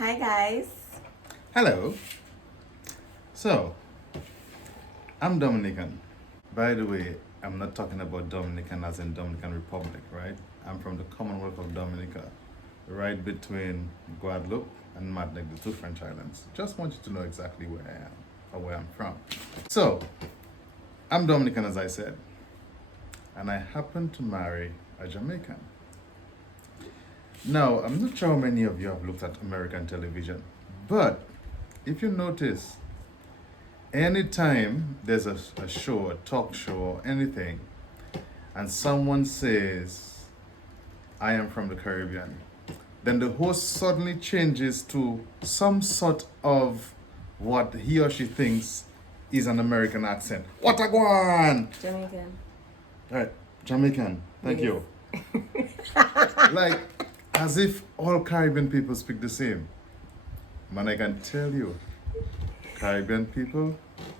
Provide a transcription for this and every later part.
Hi guys. Hello. So, I'm Dominican. By the way, I'm not talking about Dominican as in Dominican Republic, right? I'm from the Commonwealth of Dominica, right between Guadeloupe and Martinique, the two French islands. Just want you to know exactly where I am or where I'm from. So, I'm Dominican, as I said, and I happen to marry a Jamaican. Now, I'm not sure how many of you have looked at American television, but if you notice, anytime there's a show, a talk show, or anything, and someone says, I am from the Caribbean, then the host suddenly changes to some sort of what he or she thinks is an American accent. What a guan! Jamaican. All right, Jamaican. Thank you. Like, as if all Caribbean people speak the same. Man, I can tell you, Caribbean people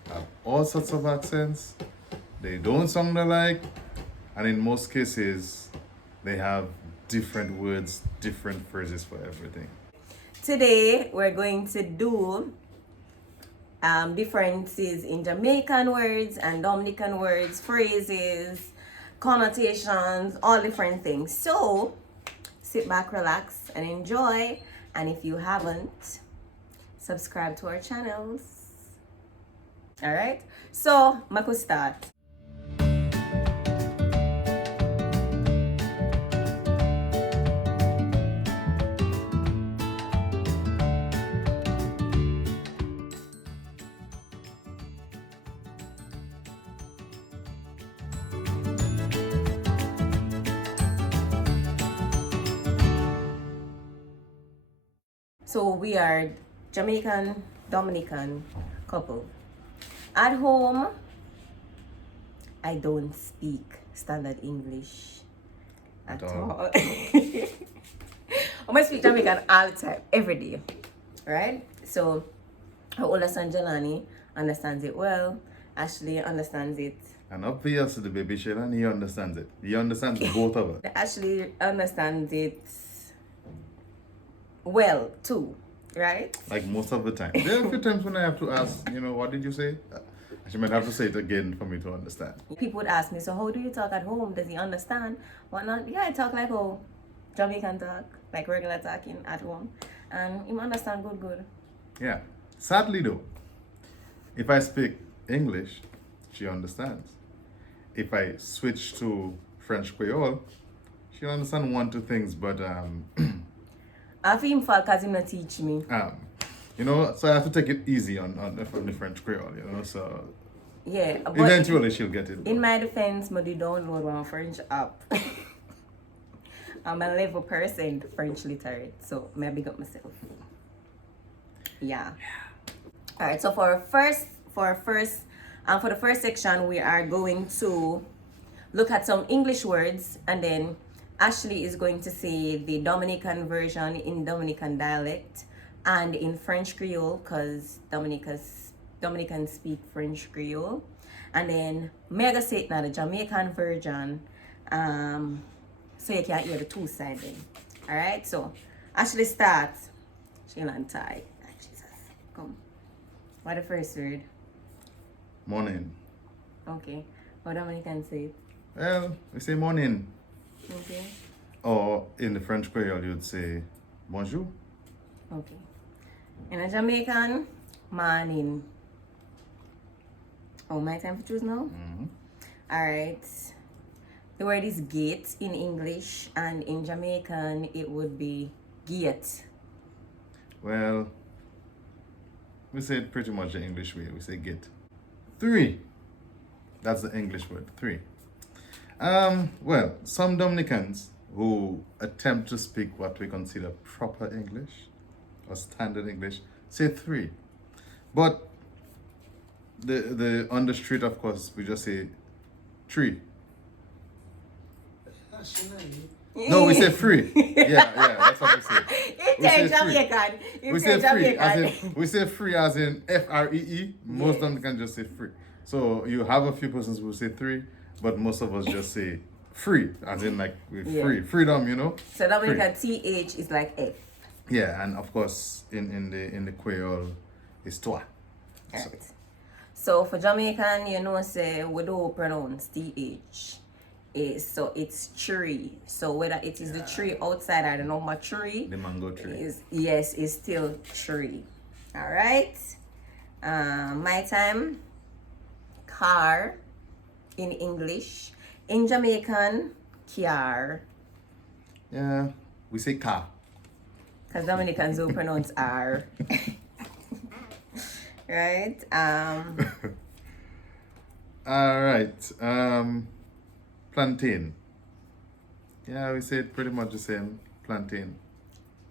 have all sorts of accents. They don't sound alike. And in most cases, they have different words, different phrases for everything. Today we're going to do differences in Jamaican words and Dominican words, phrases, connotations, all different things. So sit back, relax, and enjoy. And if you haven't, subscribe to our channels. All right. So I could start. So we are Jamaican Dominican couple. At home, I don't speak standard English at all. I speak Jamaican all the time, every day, right? So our older son Jèlani understands it well. Ashley understands it. And obviously, the baby Jèlani, he understands it. He understands both of us. Ashley understands it well too, right? Like most of the time. There are a few times when I have to ask, what did you say? She might have to say it again for me to understand. People would ask me, so how do you talk at home? Does he understand? Whatnot? Yeah, I talk like how Jamaican talk, like regular talking at home. And he understand good. Yeah. Sadly though, if I speak English, she understands. If I switch to French Creole, she'll understand one, two things, but I feel him fall because he not teach me. so I have to take it easy on the French Creole, so Yeah, but eventually she'll get it. in my defense, I did download one French app. I'm a level person French literate, so I big up myself. Yeah. All right. So for the first section, we are going to look at some English words, and then Ashley is going to say the Dominican version in Dominican dialect and in French Creole, because Dominicans speak French Creole. And then Mega say it now the Jamaican version, so you can hear the two sides then. Alright, so Ashley starts. She'll untie. Jesus. Come. What the first word? Morning. Okay. How Dominican say it? Well, we say morning. Okay. Or in the French Creole, you'd say bonjour. Okay. In a Jamaican, morning. Oh, my time to choose now? Mm-hmm. Alright. The word is gate in English, and in Jamaican, it would be gate. Well, we say it pretty much the English way. We say get. 3. That's the English word. 3. Well, some Dominicans who attempt to speak what we consider proper English or standard English say 3. But the on the street, of course, we just say 3. No, we say free. Yeah, that's what we say. You say Jamaican. We say free, as in FREE. Most Dominicans just say free. So you have a few persons who say 3, but most of us just say free, as in like we're free, freedom, So Dominican TH is like F. Yeah, and of course in the Creole it's toi. So, Right. So for Jamaican, you know, say we don't pronounce TH. So it's tree. So whether it is the tree outside or the number tree, the mango tree. is still tree. All right. My time. Car in English. In Jamaican, car. Yeah, we say car. Because Dominicans will pronounce R. Right? All right. Plantain. Yeah, we say it pretty much the same. Plantain.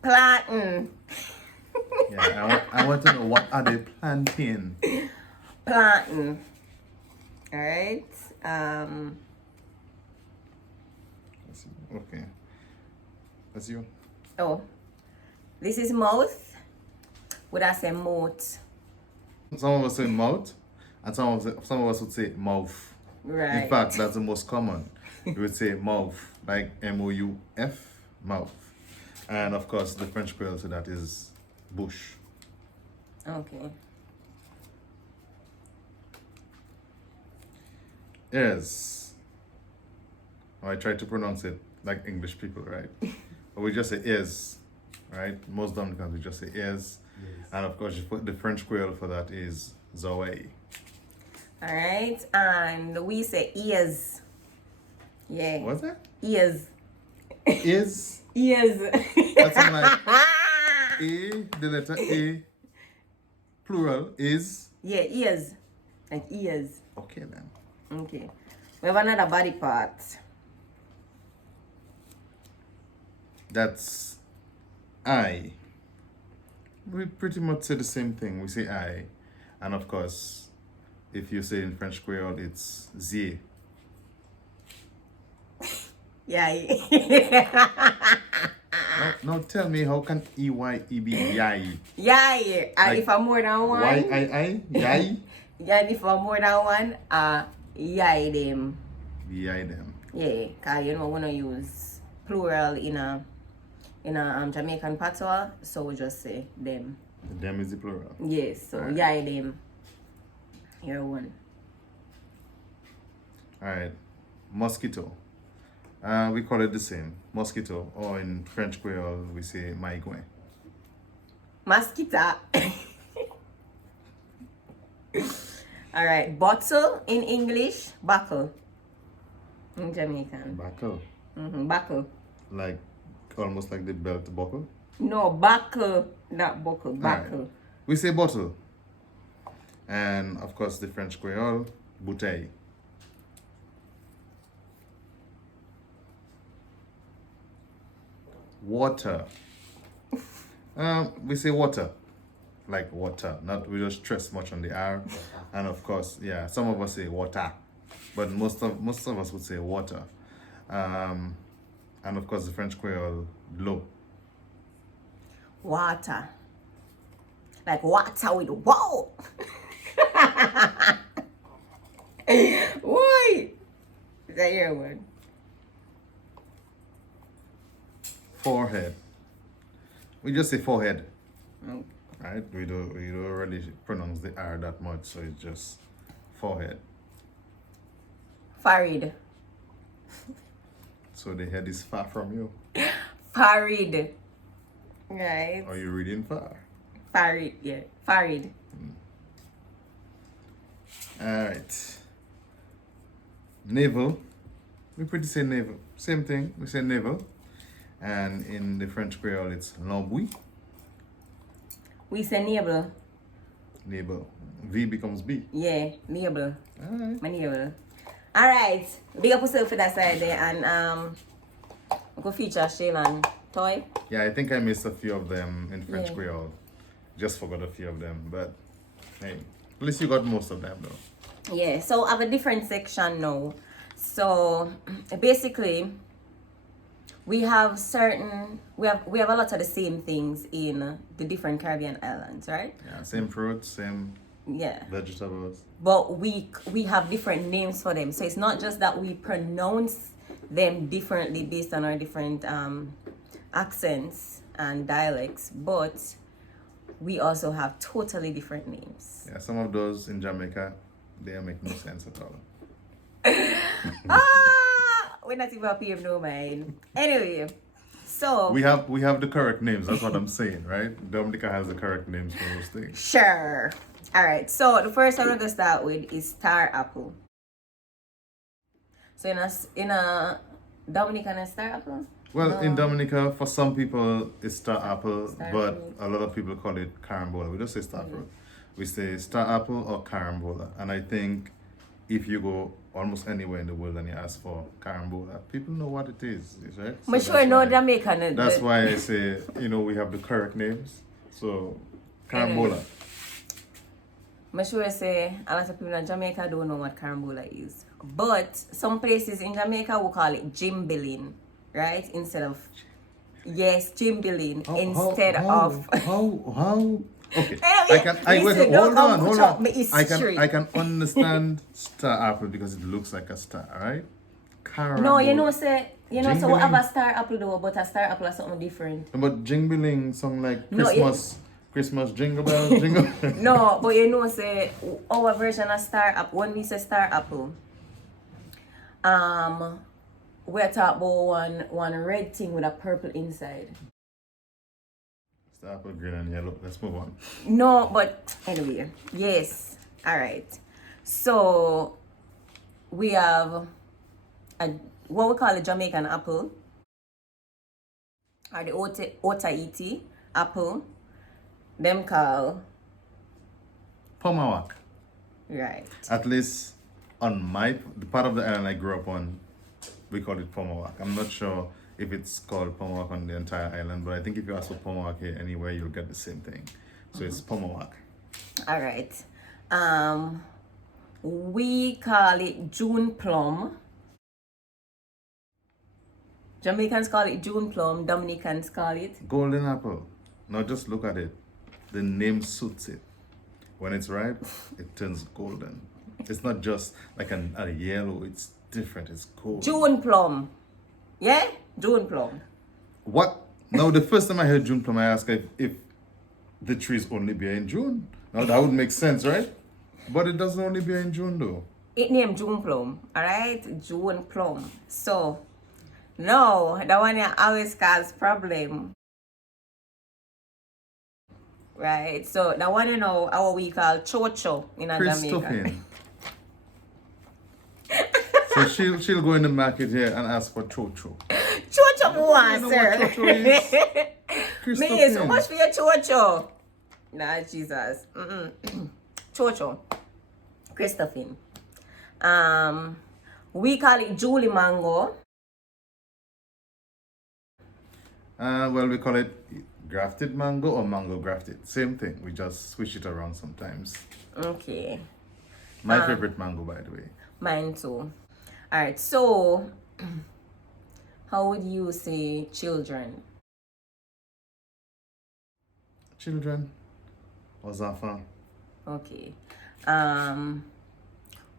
Plantain. Yeah, I want to know what are they plantain? Plantain. All right. Okay. That's you. Oh, this is mouth. Would I say moat? Some of us say mouth, and some of us would say mouth. Right. In fact, that's the most common. We would say mouth, like MOUF, mouth. And of course, the French Creole to that is bush. Okay. Is. I try to pronounce it like English people, right? But we just say is, right? Most Dominicans we just say is. And of course, you put the French Creole for that is Zoe. All right. And we say ears. Yeah. What's that? Ears. Is. Ears. That sounds like A, the letter A, plural is. Yeah, ears. Like ears. Okay then. Okay. We have another body part. That's I. We pretty much say the same thing. We say I. And of course, if you say in French Creole, it's Z. Yeah. Now tell me, how can EYE be yai? Yeah. And if I'm more than one. YII? Yai? Yeah, and if I'm more than one, yeah them. Yai them. Yeah, cause you know we don't use plural in a Jamaican patois, so we just say them. Them is the plural. Yes, so Alright. yeah them. Here one. Alright. Mosquito. We call it the same. Mosquito. Or in French Creole, we say maigouin. Mosquito. Alright, bottle in English, buckle. In Jamaican. Buckle. Buckle. Like, almost like the belt buckle. No, buckle, not buckle, Alright. buckle. We say bottle. And of course, the French Creole, bouteille. Water. We say water. Like water. Not we don't stress much on the R. And of course, yeah, some of us say water. But most of us would say water. And of course the French Creole, l'eau. Water. Like water with wow. Why? Is that your word? Forehead. We just say forehead. Mm. Right? We don't really pronounce the R that much, so it's just forehead. Farid. So the head is far from you. Farid. Right. Are you reading far? Farid, yeah. Farid. Alright. Navel. We pretty say navel. Same thing. We say navel. And in the French Creole, it's l'embouille. We say neighbor. Navel. V becomes B. Yeah, neighbor. Alright. My neighbor. Alright. Big up yourself for that side there and go feature Jèlani toy. Yeah, I think I missed a few of them in French Yeah. Creole. Just forgot a few of them. But hey, at least you got most of them though. Yeah, so I have a different section now. So basically we have a lot of the same things in the different Caribbean islands, right? Yeah, same fruits, same Yeah. vegetables. But we have different names for them. So it's not just that we pronounce them differently based on our different accents and dialects, but we also have totally different names. Yeah, some of those in Jamaica, they make no sense at all. We're not even paying no mind. Anyway, so We have the correct names. That's what I'm saying, right? Dominica has the correct names for those things. sure. All right. So the first one we're gonna start with is star apple. So in a Dominican is star apple. Well, in Dominica, for some people, it's star apple, Star but fruit. a lot of people call it carambola. We don't say star fruit. We say star apple or carambola. And I think if you go almost anywhere in the world and you ask for carambola, people know what it is, right? So I'm sure that's no why- Jamaican. That's why I say, we have the correct names. So, carambola. I'm sure I say a lot of people in Jamaica don't know what carambola is. But some places in Jamaica will call it jimbilin, right? Instead of jimbilin instead of How? Okay. Anyway, listen, wait, don't hold put on. up my history. I can understand star apple because it looks like a star, right? Carambola. No, so we have Jingling. a star apple though, but a star apple is something different. But jingling sound like No, Christmas jingle bells, jingle. No, but say our version of star apple, when we say star apple, we're talking about one red thing with a purple inside. Star apple, green and yellow. Let's move on. No, but anyway, yes. All right. So we have what we call a Jamaican apple, or the Otaiti apple. Them call Pomawak. right. At least on the part of the island I grew up on, we call it Pomawak. I'm not sure if it's called Pomawak on the entire island, but I think if you ask for Pomawak here anywhere, you'll get the same thing. So it's Pomawak. All right. We call it June plum. Jamaicans call it June plum. Dominicans call it Golden apple. Now just look at it. The name suits it. When it's ripe, it turns golden. It's not just like a yellow, it's different, it's golden. June plum. Yeah? June plum. What? Now, the first time I heard June plum, I asked if the trees only bear in June. Now, that would make sense, right? But it doesn't only bear in June, though. It named June plum. Alright? June plum. So, no, the one that always cause problem. Right? So, the one how we call chocho in a Jamaica. Christophine. So she'll go in the market here and ask for chocho. Chocho You know sir. what chocho is? Me, so Christophine. much for your chocho. Nah, Jesus. Chocho. Christophine. We call it Julie mango. Well, we call it grafted mango or mango grafted. Same thing. We just switch it around sometimes. Okay. My favorite mango, by the way. Mine too. Alright, so how would you say children? Children or Zafa. Okay.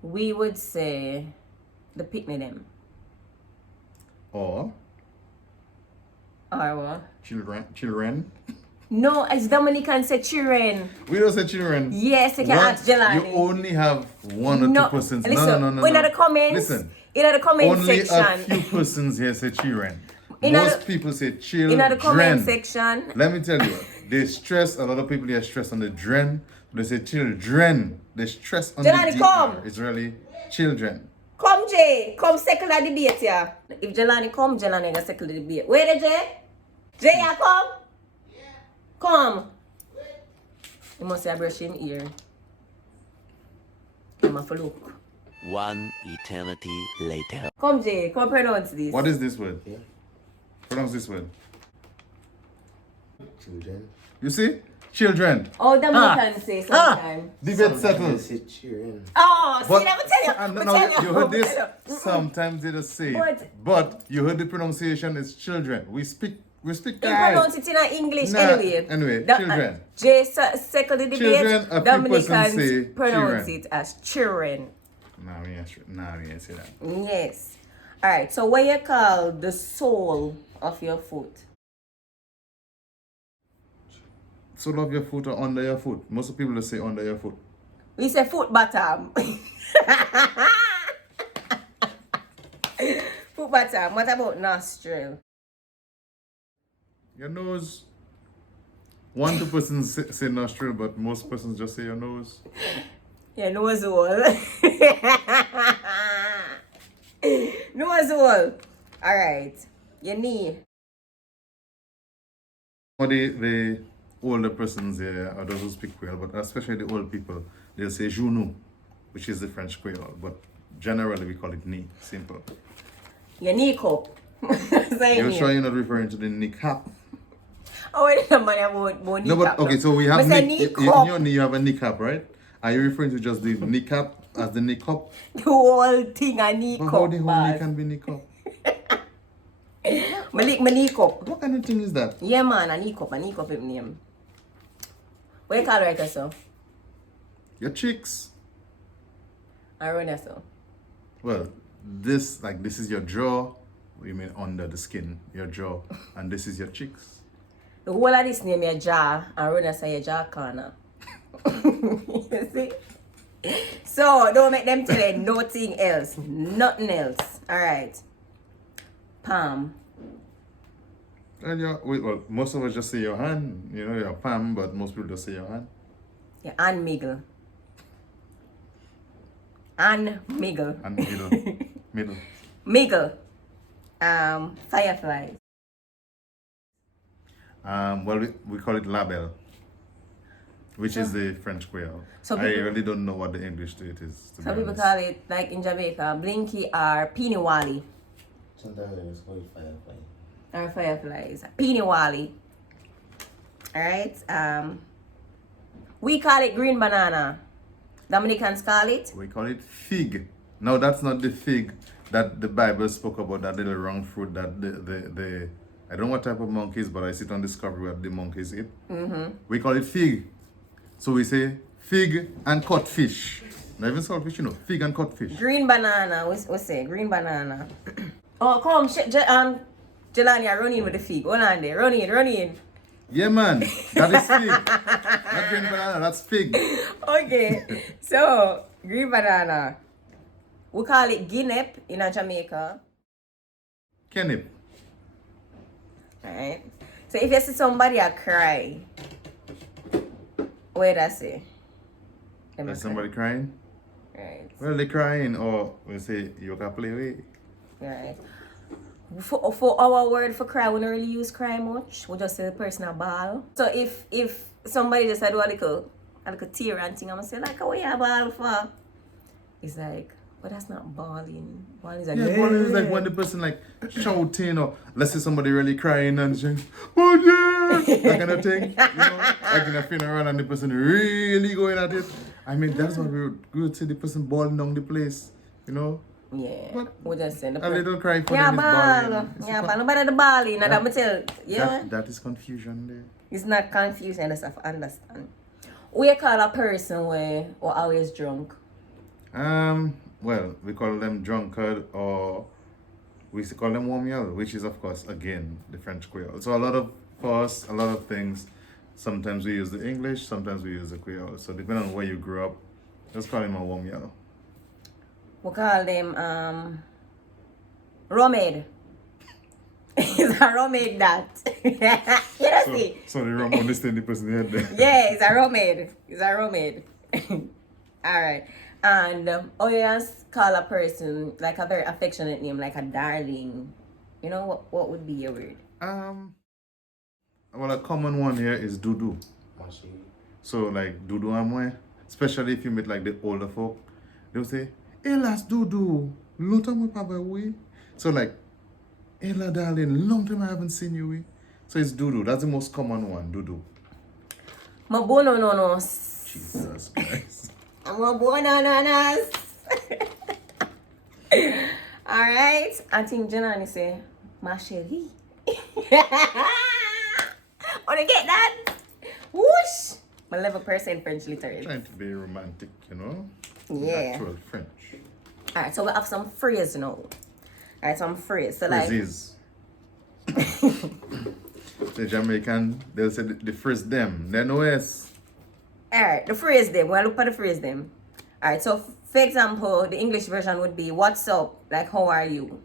We would say the picnic them. Or Or what? children. No, as Dominican say children. We don't say children. Yes, you can What? ask Jèlani. You only have one or No, two persons. listen, No. in the comments, Listen. in the comment Only section, a few persons here say children. In Most the- people say in children. the comment section, Let me tell you, they stress, a lot of people here stress on the dren. They say children. They stress on Jèlani, the come. DR. It's really children. come Jay, come settle the debate here. If Jèlani come, Jèlani gonna settle the debate. Where the Jay? Jay, you come? Yeah. Come. You must have brush him ear. Come have a look. One eternity later. Come Jay, come pronounce this. What is this word? Pronounce this word. Children. You see? Children. Oh, Dominican say sometimes. Debate settled. Say children. Oh, see, But let me tell you. no, you heard this. Tell you. Sometimes they just say it. But- But you heard the pronunciation is children. We speak You right. pronounce it in English Nah, anyway. anyway, The- children. Jay second the debate. Children, a few persons Dominicans say pronounce children. it as children. Nah, we ain't say that. Yes. Alright, so what you call the sole of your foot? sole of your foot or under your foot? Most people will say under your foot. We say foot bottom. Foot bottom. What about nostril? Your nose. 1-2 persons say nostril, but most persons just say your nose. Your nose hole. Nose hole. Alright. Your knee. For the older persons here, or those who speak Creole, but especially the old people, they'll say genou, which is the French Creole, but generally we call it knee. Simple. Your knee cup. You're sure you're not referring to the kneecap? Oh, wait a minute about No, kneecap. but okay, so we have say in your knee you have a kneecap, right? Are you referring to just the kneecap as the kneecap? The whole thing a kneecap. But how the whole knee can be kneecap? My lick my kneecap. What kind of thing is that? Yeah man, a kneecap is my name. What you call it right so? Your cheeks. I run that so. Well, this is your jaw. You mean under the skin, your jaw, and this is your cheeks. The whole of this name your jaw and run that your jaw corner. You see? So don't make them tell you nothing else. Nothing else. Alright. Palm. And well, most of us just say your hand, your palm, but most people just say your hand. Your hand miggle. Hand miggle. And middle. Miggle. Fireflies. Well, we call it label, which is the French Creole. So I really don't know what the English to it is. Some people call it, like in Jamaica, blinky or peeny wally. Sometimes it's called firefly. Or fireflies. Peeny wally. Alright. We call it green banana. Dominicans call it? We call it fig. No, that's not the fig that the Bible spoke about, that little round fruit that the I don't know what type of monkeys, but I sit on Discovery what the monkeys eat. Mm-hmm. We call it fig. So we say fig and codfish. Not even saltfish, fig and codfish. Green banana. We say green banana. Oh, come, Jèlani, run in with the fig. Hold on there. Run in. Yeah, man. That is fig. Not green banana, that's fig. Okay. So, green banana. We call it guinep in Jamaica. Kenip. Alright. So if you see somebody cry, what do I say? Is somebody crying? Right. Well, they're crying, or we say, you can play with. Right. For our word for cry, we don't really use cry much. We just say the person a bawl. So if somebody just do a little tear and thing, I'm gonna say like, what you bawl for? It's like, but that's not bawling. Bawling is like, Bawling is like when the person like shouting, or let's say somebody really crying and saying, oh yeah, that kind of thing. Like in a funeral and the person really going at it. I mean, that's what we would say, the person bawling down the place, Yeah, But we just say the a little cry for yeah, them is ball. bawling. Yeah, ball. Nobody the bawling. And I'm tell yeah. That is confusion there. It's not confusing, I just have to understand. We call a person who always drunk. Well, we call them drunkard, or we used to call them womyal, which is of course again the French Creole. So for us, a lot of things, sometimes we use the English, sometimes we use the Creole. So depending on where you grew up, just call him a womyal. We call them Romade. It's a Romade that. You see? So the rum understand the person head there. Yeah, it's a Romade. Alright. And you just call a person like a very affectionate name, like a darling. What would be your word? Well, a common one here is Dudu. So like Dudu Amwe, especially if you meet like the older folk, they'll say, Elas Dudu, long time we papa we. So like, Ella darling, long time I haven't seen you we. So it's Dudu. That's the most common one, Dudu. Mabono no. Jesus Christ. Mabono. Alright. I think Jèlani say, ma chérie. Wanna get that? Whoosh! My 11% French literature. Trying to be romantic, Yeah. Actual French. Alright, so we have some phrase now. Alright, some phrase. So Phrases. So say Jamaican, they'll say the phrase them. They know S. Alright, the phrase them. We'll look at the phrase them. Alright, so for example, the English version would be what's up? Like how are you?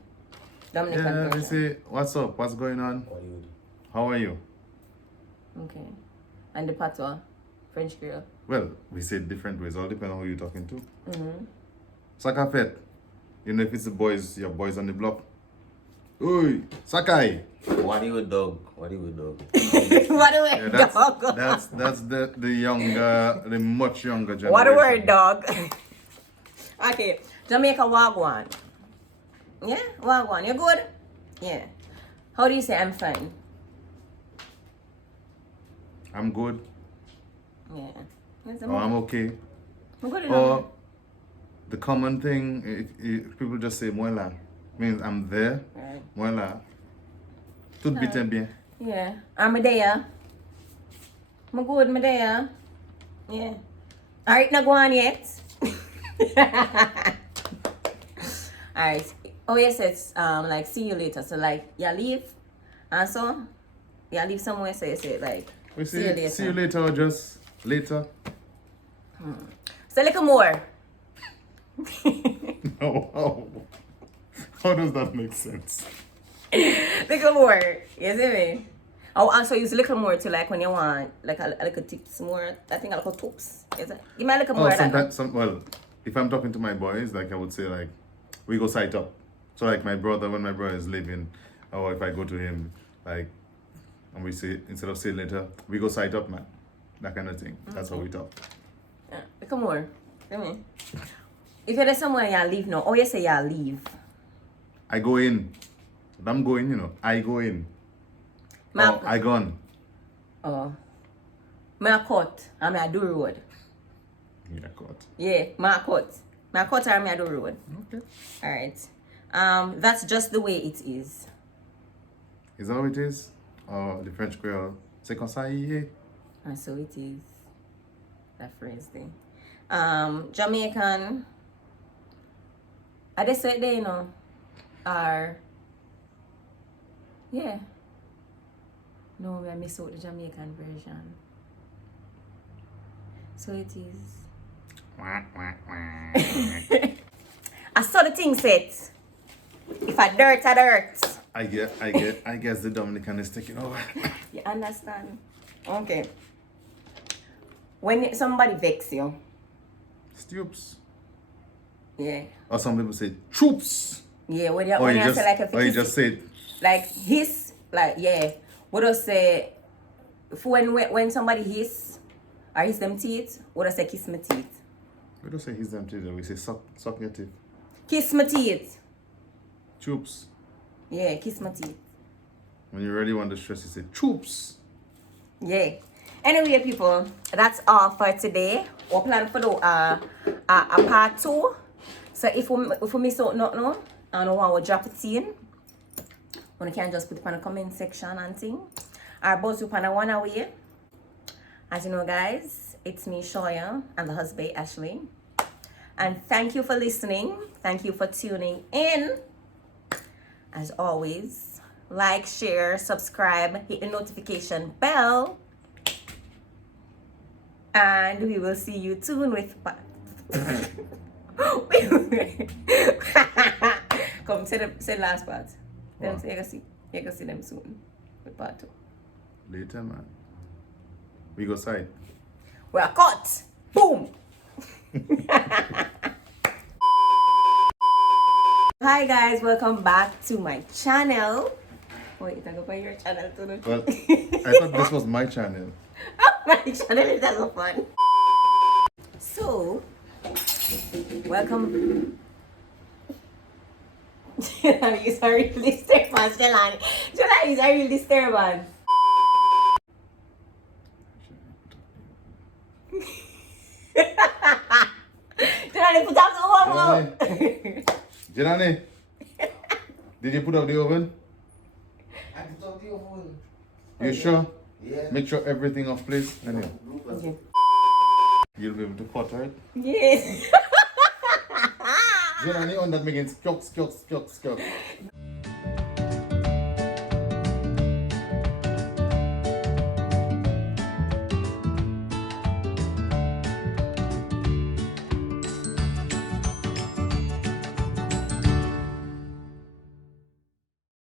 Dominican Yeah, we version. say what's up? What's going on? What do you do? How are you? Okay. And the Patois, French Creole. Well, we say it different ways. All depends on who you're talking to. Mm-hmm. Sakapet. You know, if it's the boys, your boys on the block. Oi, Sakai. What do you dog? What do you dog? What a word, Yeah, dog. that's the younger, the much younger generation. What a word, dog. Okay, Jamaica Wagwan. Yeah, Wagwan. You good? Yeah. How do you say I'm fine? I'm good. Yeah. Or I'm okay. I'm good Or enough. the common thing, if people just say Muela, means I'm there. Right. Muela. Tout bite bien. Yeah. I'm there. I'm good, I'm there. Yeah. Alright, not go on yet. Alright. Oh yes, it's like see you later. So like you leave and so you leave somewhere, so you say like We see you later. see you later or just later. So a little more. No, how does that make sense? Little more. You see me? Oh, and so use a little more to like when you want like a little tips more. I think a little tips. Is it? Give me a little more. Oh, of that. sometimes, well, if I'm talking to my boys, like I would say, like we go sight up. So like my brother, when my brother is leaving, or if I go to him, like, and we say instead of saying later, we go sight up, man. That kind of thing. That's how we talk. Yeah, little more. Give me. If you're there somewhere you leave now, oh you say you leave. I go in. I'm going, you know. I go in. Ma- Oh, I gone. Oh. My cut and I do road. Yeah, caught. Yeah, my cut. My cut and I do road. Okay. Alright. That's just the way it is. Is that how it is? Or the French Creole? C'est comme ça, yeah. And so it is. That phrase thing. Jamaican. I just said they, you know, are yeah. No, I miss out the Jamaican version. So it is. Wah, wah, wah. I saw the thing set. If I dirt, I dirt. I guess the Dominican is taking over. You understand? Okay. When somebody vex you, Stoops. yeah. Or some people say troops. Yeah, when Or you you just, say like a or you just say like hiss, like yeah. What do I say? For when somebody hiss or hiss them teeth, what do I say? Kiss my teeth. we don't say his them teeth, we say suck your teeth. Kiss my teeth. Troops. Yeah, kiss my teeth. When you really want to stress, you say troops. Yeah. Anyway, people, that's all for today. We plan for the a part 2. So if we miss out nothing, and we want to drop it in, we can just put it in the comment section and thing. Our boss will pan one away. As you know, guys, it's me, Shoya, and the husband, Ashley. And thank you for listening. Thank you for tuning in. As always, like, share, subscribe, hit the notification bell. And we will see you soon with come say the last part. Then say you can see them soon with part 2. Later, man. We go side. We are cut. Boom. Hi guys, welcome back to my channel. Wait, I go by your channel too. Well, I thought this was my channel. My channel is so fun. So, welcome. Jèlani is a real disturbance, Jèlani. Jèlani is a real disturbance. Jèlani, put up the oven. Jèlani, did you put up the oven? I can talk to your phone. You sure? Yeah. Make sure everything off place. Anyway, Okay. you'll be able to cut, right? Yes. Jèlani on that making skok.